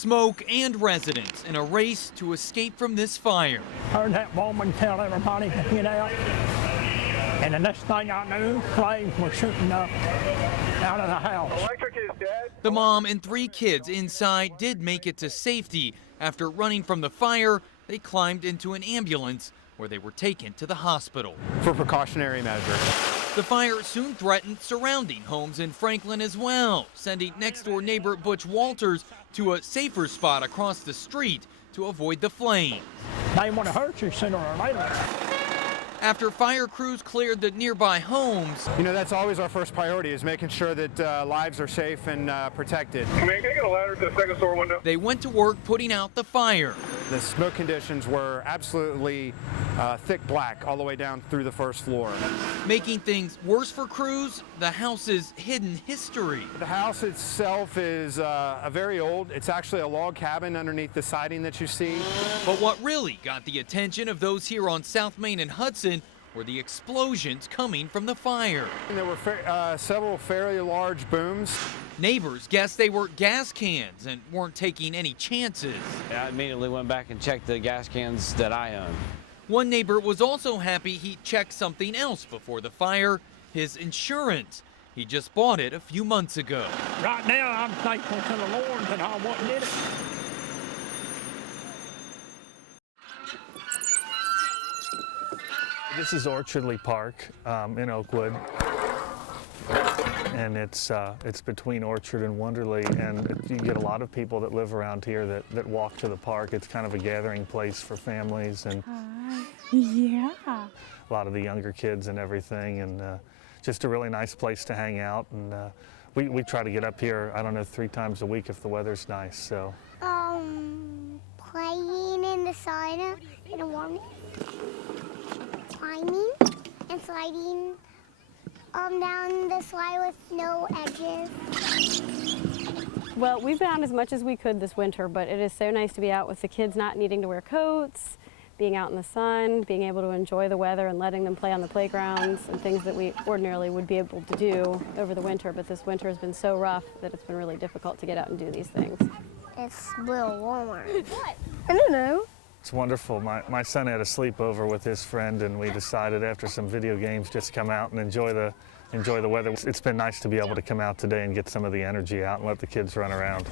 Smoke and residents in a race to escape from this fire. Heard that woman tell everybody to get out. And the next thing I knew, flames were shooting up out of the house. Electric is dead. The mom and 3 kids inside did make it to safety. After running from the fire, they climbed into an ambulance where they were taken to the hospital. For precautionary measures. The fire soon threatened surrounding homes in Franklin as well, sending next-door neighbor Butch Walters to a safer spot across the street to avoid the flames. They want to hurt you sooner or later. After fire crews cleared the nearby homes, You know, that's always our first priority, is making sure that lives are safe and protected. Man, can I get a ladder to the second floor window? they went to work putting out the fire. The smoke conditions were absolutely thick black all the way down through the first floor. Making things worse for crews, the house's hidden history. The house itself is a very old, it's actually a log cabin underneath the siding that you see. But what really got the attention of those here on South Main and Hudson were the explosions coming from the fire. And there were several fairly large booms. Neighbors guessed they were gas cans and weren't taking any chances. I immediately went back and checked the gas cans that I own. One neighbor was also happy he checked something else before the fire, his insurance. He just bought it a few months ago. Right now, I'm thankful to the Lord that I wasn't in it. This is Orchardly Park in Oakwood, and it's between Orchard and Wonderly, and you get a lot of people that live around here that walk to the park. It's kind of a gathering place for families and Yeah. a lot of the younger kids and everything, and just a really nice place to hang out. And we try to get up here, I don't know, 3 times a week if the weather's nice. So. Playing in the sauna in the warming. Climbing and sliding down the slide with no edges. Well, we've been out as much as we could this winter, but it is so nice to be out with the kids not needing to wear coats, being out in the sun, being able to enjoy the weather and letting them play on the playgrounds and things that we ordinarily would be able to do over the winter. But this winter has been so rough that it's been really difficult to get out and do these things. It's a little warmer. What? I don't know. It's wonderful. My son had a sleepover with his friend, and we decided after some video games just come out and enjoy the weather. It's been nice to be able to come out today and get some of the energy out and let the kids run around.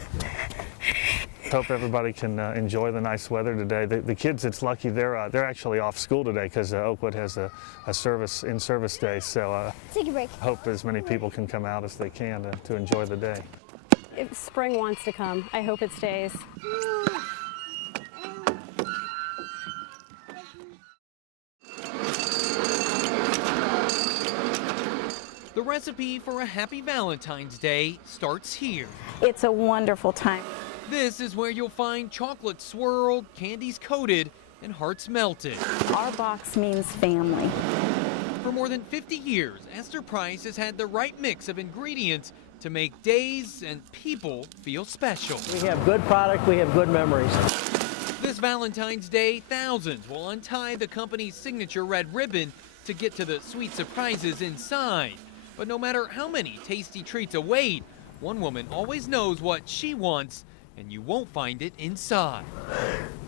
Hope everybody can enjoy the nice weather today. The kids, it's lucky they're actually off school today because Oakwood has a in-service day. So Take a break. hope as many people can come out as they can to enjoy the day. If spring wants to come, I hope it stays. The recipe for a happy Valentine's Day starts here. It's a wonderful time. This is where you'll find chocolate swirled, candies coated, and hearts melted. Our box means family. For more than 50 years, Esther Price has had the right mix of ingredients to make days and people feel special. We have good product, we have good memories. This Valentine's Day, thousands will untie the company's signature red ribbon to get to the sweet surprises inside. But no matter how many tasty treats await, one woman always knows what she wants, and you won't find it inside.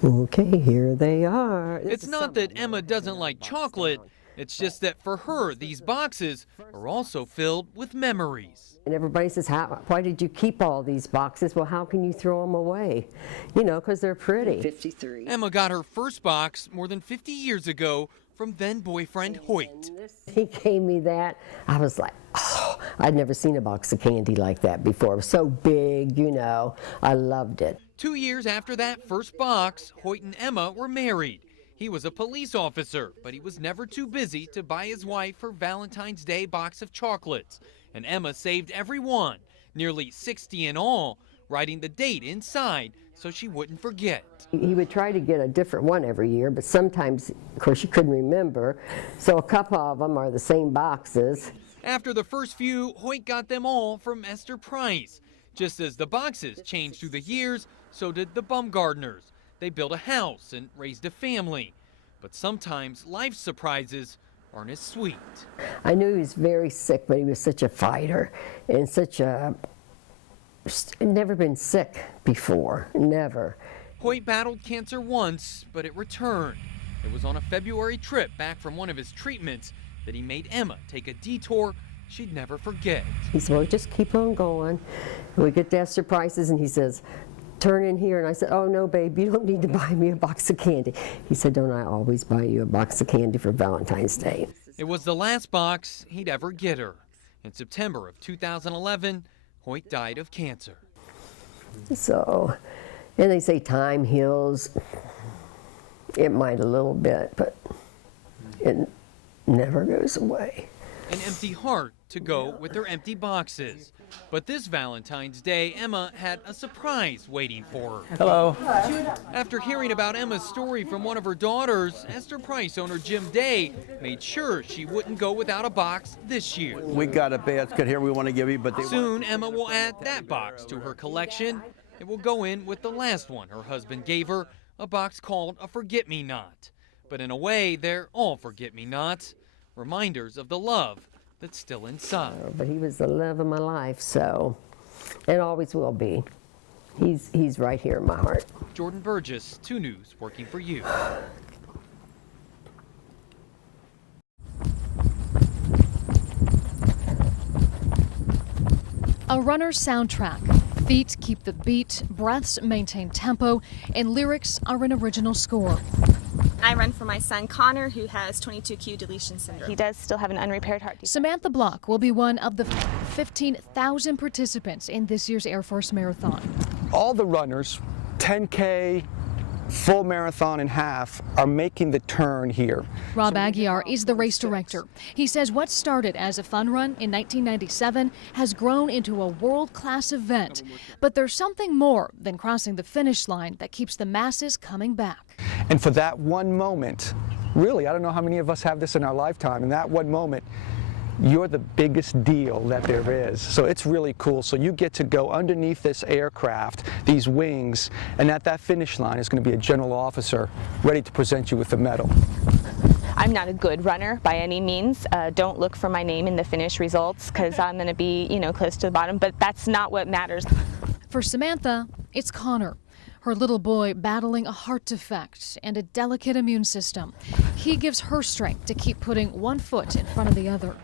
Okay, here they are. It's not that Emma doesn't like chocolate, it's just that for her, these boxes are also filled with memories. And everybody says, why did you keep all these boxes? Well, how can you throw them away? You know, because they're pretty. 53. Emma got her first box more than 50 years ago from then-boyfriend Hoyt. He gave me that. I was like, oh, I'd never seen a box of candy like that before. It was so big, you know. I loved it. 2 years after that first box, Hoyt and Emma were married. He was a police officer, but he was never too busy to buy his wife her Valentine's Day box of chocolates. And Emma saved every one, nearly 60 in all, writing the date inside so she wouldn't forget. He would try to get a different one every year, but sometimes, of course, you couldn't remember. So a couple of them are the same boxes. After the first few, Hoyt got them all from Esther Price. Just as the boxes changed through the years, so did the Bumgardners. They built a house and raised a family. But sometimes life's surprises aren't as sweet. I knew he was very sick, but he was such a fighter and such a never been sick before, never. Hoyt battled cancer once, but it returned. It was on a February trip back from one of his treatments that he made Emma take a detour she'd never forget. He said, well, just keep on going. We get to Esther Price's, and he says, turn in here. And I said, oh, no, babe, you don't need to buy me a box of candy. He said, don't I always buy you a box of candy for Valentine's Day? It was the last box he'd ever get her. In September of 2011, Hoyt died of cancer. So, and they say time heals. It might a little bit, but it never goes away. An empty heart to go with her empty boxes. But this Valentine's Day, Emma had a surprise waiting for her. Hello. After hearing about Emma's story from one of her daughters, Esther Price owner Jim Day made sure she wouldn't go without a box this year. We got a basket here we want to give you, but soon Emma will add that box to her collection. It will go in with the last one her husband gave her, a box called a Forget-Me-Not. But in a way, they're all forget-me-nots, reminders of the love that's still inside. But he was the love of my life, so, and always will be. He's right here in my heart. Jordan Burgess, 2 News, working for you. A runner's soundtrack. Feet keep the beat, breaths maintain tempo, and lyrics are an original score. I run for my son Connor, who has 22q deletion syndrome. He does still have an unrepaired heart defect. Samantha Block will be one of the 15,000 participants in this year's Air Force Marathon. All the runners, 10K, full marathon and half, are making the turn here. Rob Aguiar is the race director. He says what started as a fun run in 1997 has grown into a world-class event. But there's something more than crossing the finish line that keeps the masses coming back. And for that one moment, really, I don't know how many of us have this in our lifetime, in that one moment, you're the biggest deal that there is. So it's really cool. So you get to go underneath this aircraft, these wings, and at that finish line is going to be a general officer ready to present you with the medal. I'm not a good runner by any means. Don't look for my name in the finish results because I'm going to be, close to the bottom, but that's not what matters. For Samantha, it's Connor, her little boy battling a heart defect and a delicate immune system. He gives her strength to keep putting one foot in front of the other.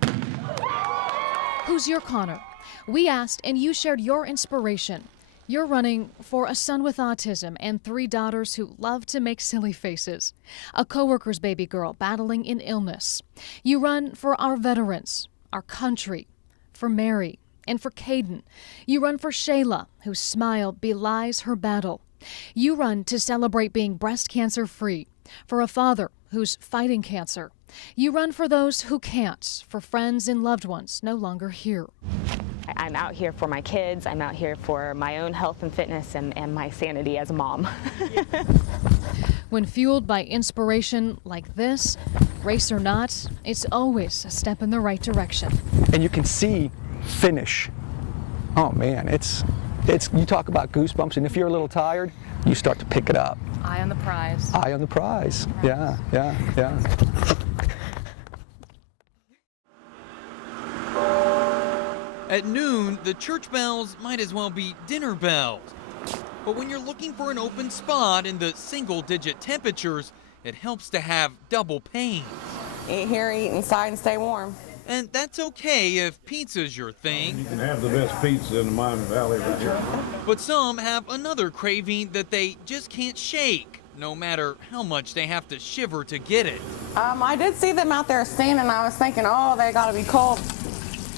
Who's your Connor? We asked and you shared your inspiration. You're running for a son with autism and 3 daughters who love to make silly faces. A coworker's baby girl battling an illness. You run for our veterans, our country, for Mary, and for Caden. You run for Shayla, whose smile belies her battle. You run to celebrate being breast cancer free, for a father who's fighting cancer. You run for those who can't, for friends and loved ones no longer here. I'm out here for my kids. I'm out here for my own health and fitness and my sanity as a mom. When fueled by inspiration like this, race or not, it's always a step in the right direction. And you can see finish. Oh man, it's you talk about goosebumps, and if you're a little tired, you start to pick it up. Eye on the prize. Eye on the prize. Yeah. At noon, the church bells might as well be dinner bells. But when you're looking for an open spot in the single-digit temperatures, it helps to have double panes. Eat here, eat inside, and stay warm. And that's okay if pizza's your thing. You can have the best pizza in the Miami Valley right here. But some have another craving that they just can't shake, no matter how much they have to shiver to get it. I did see them out there standing, and I was thinking, oh, they gotta be cold.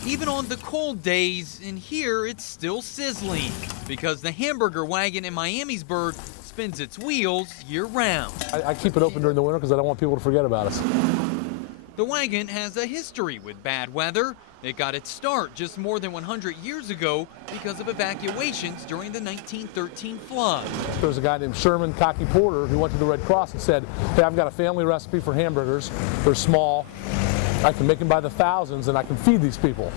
Even on the cold days, in here it's still sizzling because the hamburger wagon in Miamisburg spins its wheels year-round. I keep it open during the winter because I don't want people to forget about us. The wagon has a history with bad weather. It got its start just more than 100 years ago because of evacuations during the 1913 flood. There was a guy named Sherman Cocky Porter who went to the Red Cross and said, hey, I've got a family recipe for hamburgers. They're small. I can make them by the thousands and I can feed these people.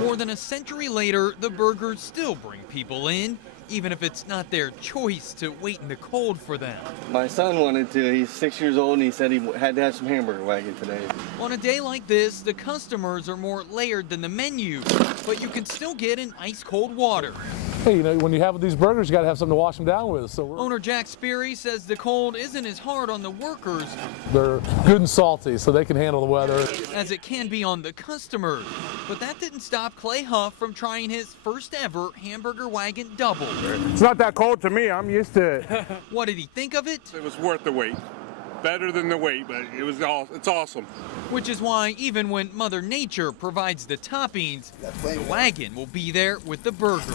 More than a century later, the burgers still bring people in, even if it's not their choice to wait in the cold for them. My son wanted to. He's 6 years old and he said he had to have some hamburger wagon today. On a day like this, the customers are more layered than the menu, but you can still get an ice cold water. hey, you know, when you have these burgers, you got to have something to wash them down with. So Owner Jack Sperry says the cold isn't as hard on the workers they're good and salty, so they can handle the weather as it can be on the customers. But that didn't stop Clay Huff from trying his first ever hamburger wagon double. It's not that cold to me. I'm used to it. What did he think of it? It was worth the wait. Better than the wait, but it's awesome. Which is why even when Mother Nature provides the toppings, the wagon will be there with the burger.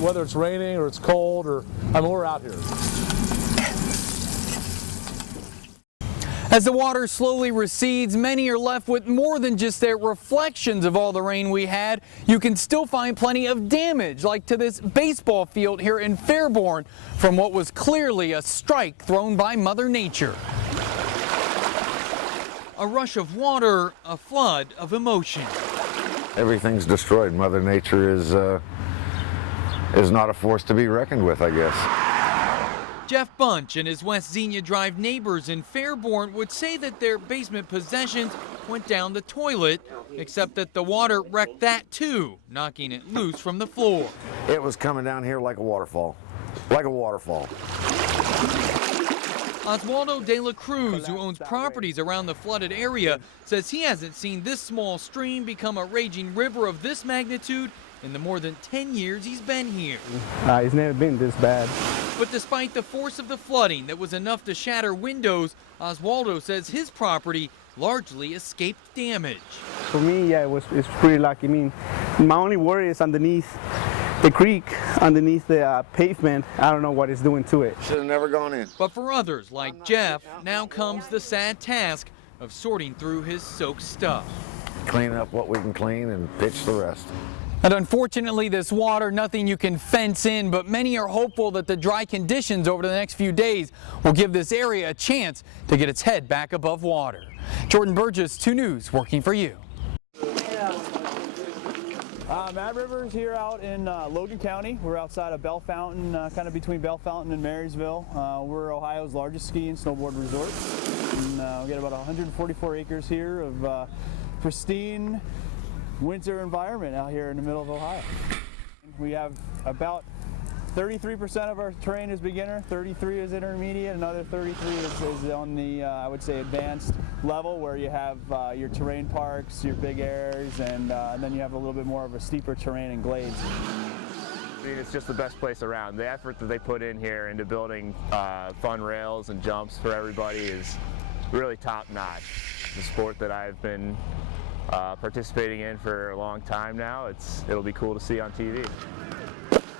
Whether it's raining or it's cold, or we're out here. As the water slowly recedes, many are left with more than just their reflections of all the rain we had. You can still find plenty of damage, like to this baseball field here in Fairborn, from what was clearly a strike thrown by Mother Nature. A rush of water, a flood of emotion. Everything's destroyed. Mother Nature is not a force to be reckoned with, I guess. Jeff Bunch and his West Xenia Drive neighbors in Fairborn would say that their basement possessions went down the toilet, except that the water wrecked that too, knocking it loose from the floor. It was coming down here like a waterfall. Like a waterfall. Oswaldo de la Cruz, who owns properties around the flooded area, says he hasn't seen this small stream become a raging river of this magnitude in the more than 10 years he's been here. It's never been this bad. But despite the force of the flooding that was enough to shatter windows, Oswaldo says his property largely escaped damage. For me, yeah, it's pretty lucky. I mean, my only worry is underneath the creek, underneath the pavement. I don't know what it's doing to it. Should have never gone in. But for others like Jeff, now comes the sad task of sorting through his soaked stuff. Clean up what we can clean and pitch the rest. And unfortunately, this water, nothing you can fence in, but many are hopeful that the dry conditions over the next few days will give this area a chance to get its head back above water. Jordan Burgess, 2 News, working for you. Mad River's here out in Logan County. We're outside of Bell Fountain, kind of between Bell Fountain and Marysville. We're Ohio's largest ski and snowboard resort. And, we got about 144 acres here of pristine winter environment out here in the middle of Ohio. We have about 33% of our terrain is beginner, 33 is intermediate, another 33 is on the, I would say, advanced level where you have your terrain parks, your big airs, and then you have a little bit more of a steeper terrain and glades. I mean, it's just the best place around. The effort that they put in here into building fun rails and jumps for everybody is really top-notch. The sport that I've been participating in for a long time now, it'll be cool to see on TV.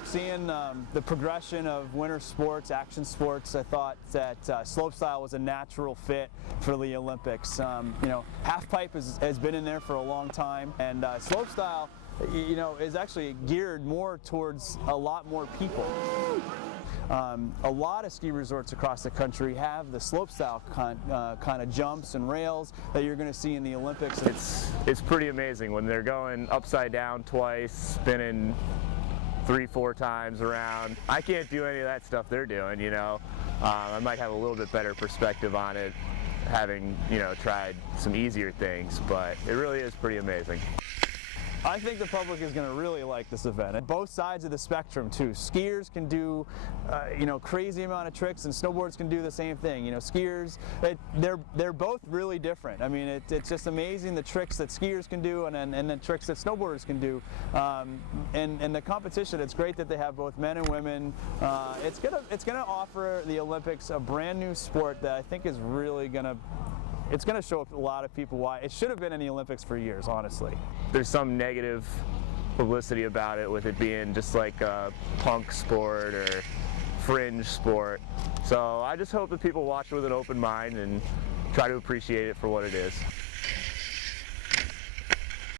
Seeing the progression of winter sports, action sports, I thought that slopestyle was a natural fit for the Olympics. You know, halfpipe has been in there for a long time, and slopestyle, you know, is actually geared more towards a lot more people. A lot of ski resorts across the country have the slopestyle kind of jumps and rails that you're going to see in the Olympics. It's pretty amazing when they're going upside down twice, spinning 3-4 times around. I can't do any of that stuff they're doing, you know. I might have a little bit better perspective on it, having, you know, tried some easier things, but it really is pretty amazing. I think the public is going to really like this event. Both sides of the spectrum too. Skiers can do, you know, crazy amount of tricks, and snowboards can do the same thing. You know, skiers, they're both really different. I mean, it's just amazing the tricks that skiers can do, and the tricks that snowboarders can do. And the competition, it's great that they have both men and women. It's gonna offer the Olympics a brand new sport that I think is really gonna. It's going to show a lot of people why it should have been in the Olympics for years, honestly. There's some negative publicity about it, with it being just like a punk sport or fringe sport. So I just hope that people watch it with an open mind and try to appreciate it for what it is.